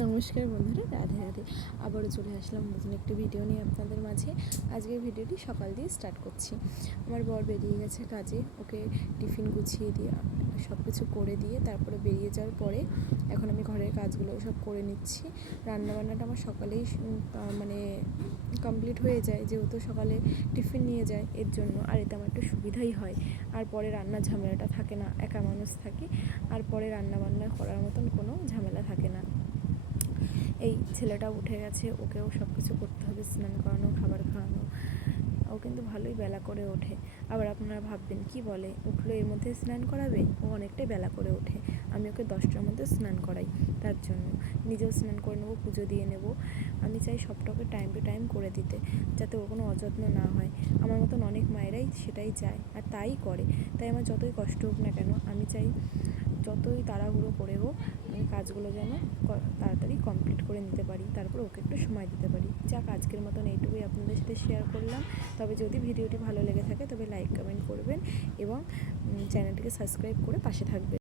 নমস্কার বন্ধুরা, রাধে রাধে। আবারও চলে আসলাম নতুন একটি ভিডিও নিয়ে আপনাদের মাঝে। আজকের ভিডিওটি সকাল দিয়ে স্টার্ট করছি। আমার বর বেরিয়ে গেছে কাজে, ওকে টিফিন গুছিয়ে দিয়ে সব কিছু করে দিয়ে তারপরে বেরিয়ে যাওয়ার পরে এখন আমি ঘরের কাজগুলো সব করে নিচ্ছি। রান্নাবান্নাটা আমার সকালেই মানে কমপ্লিট হয়ে যায়, যেহেতু সকালে টিফিন নিয়ে যায় এর জন্য। আর এতে আমার একটু সুবিধাই হয়, আর পরে রান্নার ঝামেলাটা থাকে না, একা মানুষ থাকি, আর পরে রান্নাবান্না করার মতন কোনো ঝামেলা থাকে না। এই ছেলেটাও উঠে গেছে, ওকেও সব কিছু করতে হবে, স্নান করানো, খাবার খাওয়ানো। ও কিন্তু ভালোই বেলা করে ওঠে। আবার আপনারা ভাববেন কি বলে, উঠলো এর মধ্যে স্নান করাবে? ও অনেকটাই বেলা করে ওঠে। আমি ওকে 10টার মধ্যে স্নান করাই, তার জন্য নিজেও স্নান করে নেবো, পুজো দিয়ে নেব। আমি চাই সবটাকে টাইম টু টাইম করে দিতে, যাতে ওর কোনো অযত্ন না হয়। আমার মতন অনেক মায়েরাই সেটাই চায়, আর তাই করে। তাই আমার যতই কষ্ট হোক না কেন, আমি চাই যতই তাড়াহুড়ো করে হোক আমি কাজগুলো যেন তাড়াতাড়ি কমপ্লিট করে নিতে পারি, তারপর ওকে একটু সময় দিতে পারি। যাক, আজকের মতন এইটুকুই আপনাদের সাথে শেয়ার করলাম। তবে যদি ভিডিওটি ভালো লেগে থাকে তবে লাইক কমেন্ট করবেন এবং চ্যানেলটিকে সাবস্ক্রাইব করে পাশে থাকবেন।